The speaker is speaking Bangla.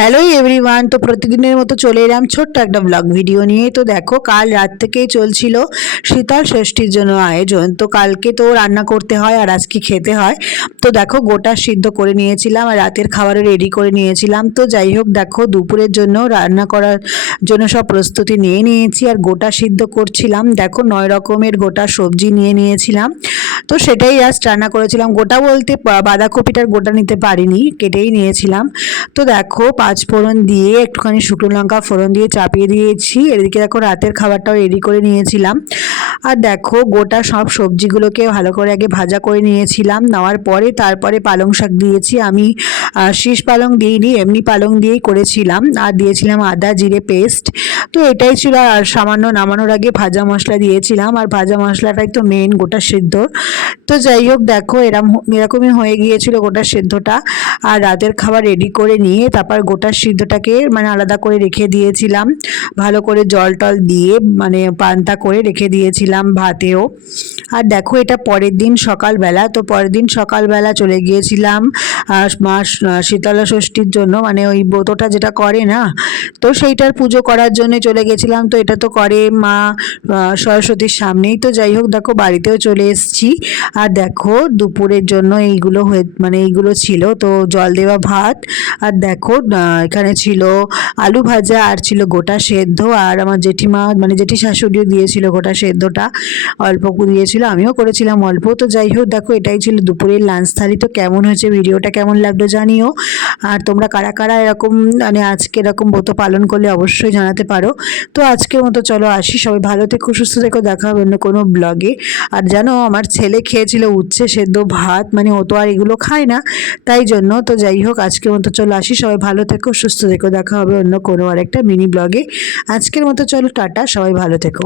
হ্যালো এভরিওয়ান তো প্রতিদিনের মতো চলে এলাম ছোট্ট একটা ব্লগ ভিডিও নিয়ে। তো দেখো, কাল রাত থেকেই চলছিল শীতল ষষ্ঠীর জন্য আয়োজন। তো কালকে তো রান্না করতে হয় আর আজকে খেতে হয়। তো দেখো, গোটা সিদ্ধ করে নিয়েছিলাম আর রাতের খাবারও রেডি করে নিয়েছিলাম। তো যাই হোক, দেখো, দুপুরের জন্য রান্না করার জন্য সব প্রস্তুতি নিয়ে নিয়েছি আর গোটা সিদ্ধ করছিলাম। দেখো নয় রকমের গোটা সবজি নিয়ে নিয়েছিলাম। তো সেটাই আজ রান্না করেছিলাম। গোটা বলতে বাঁধাকপিটার গোটা নিতে পারিনি, কেটেই নিয়েছিলাম। তো দেখো পাঁচ ফোড়ন দিয়ে একটুখানি শুকনো লঙ্কা ফোড়ন দিয়ে চাপিয়ে দিয়েছি। এদিকে দেখো রাতের খাবারটাও রেডি করে নিয়েছিলাম। আর দেখো, গোটা সব সবজিগুলোকে ভালো করে আগে ভাজা করে নিয়েছিলাম, নেওয়ার পরে তারপরে পালং শাক দিয়েছি। আমি শীষ পালং দিইনি, এমনি পালং দিয়েই করেছিলাম। আর দিয়েছিলাম আদা, জিরে, পেস্ট। তো এটাই ছিল, আর সামান্য নামানোর আগে ভাজা মশলা দিয়েছিলাম, আর ভাজা মশলাটাই তো মেন গোটা সেদ্ধ। তো যাই হোক, দেখো এরম, এরকমই হয়ে গিয়েছিল গোটা সেদ্ধটা, আর রাতের খাবার রেডি করে নিয়ে তারপর গোটা সিদ্ধটাকে মানে আলাদা করে রেখে দিয়েছিলাম। ভালো করে জল টল দিয়ে মানে পান্তা করে রেখে দিয়েছিলাম ভাতেও। আর দেখো এটা পরের দিন সকালবেলা। তো পরের দিন সকালবেলা চলে গিয়েছিলাম মা শীতলা ষষ্ঠীর জন্য। মানে ওই ব্রতটা যেটা করে না, তো সেইটার পুজো করার জন্য চলে গেছিলাম। তো এটা তো করে মা সরস্বতীর সামনেই। তো যাই হোক, দেখো বাড়িতেও চলে এসেছি। আর দেখো দুপুরের জন্য এইগুলো হয়ে মানে এইগুলো ছিল। তো জল দেওয়া ভাত, আর দেখো এখানে ছিল আলু ভাজা, আর ছিল গোটা সেদ্ধ। আর আমার জেঠিমা মানে জেঠি শাশুড়িও দিয়েছিল গোটা সেদ্ধটা। অল্প দিয়েছিল। আমিও করেছিলাম অল্প তো যাই হোক। দেখো, এটাই ছিল দুপুরের লাঞ্চ থালি। তো কেমন হয়েছে? ভিডিওটা কেমন লাগল জানিও। আর তোমরা কারা কারা এরকম মানে আজকে এরকম ব্রত পালন করলে অবশ্যই জানাতে পারো। তো আজকের মতো চলো আসি। সবাই ভালো থেকো, সুস্থ থেকো। দেখা হবে অন্য কোনো ব্লগে আর জানো, আমার ছেলে খেয়েছিল উচ্ছে, সেদ্ধ ভাত। মানে ও তো আর এগুলো খায় না। তাই জন্য তো যাই হোক, আজকের মতো চলো আসি। সবাই ভালো থেকো, সুস্থ থেকো। দেখা হবে অন্য কোনো আরেকটা মিনি ব্লগে আজকের মতো চলো, টাটা। সবাই ভালো থেকো।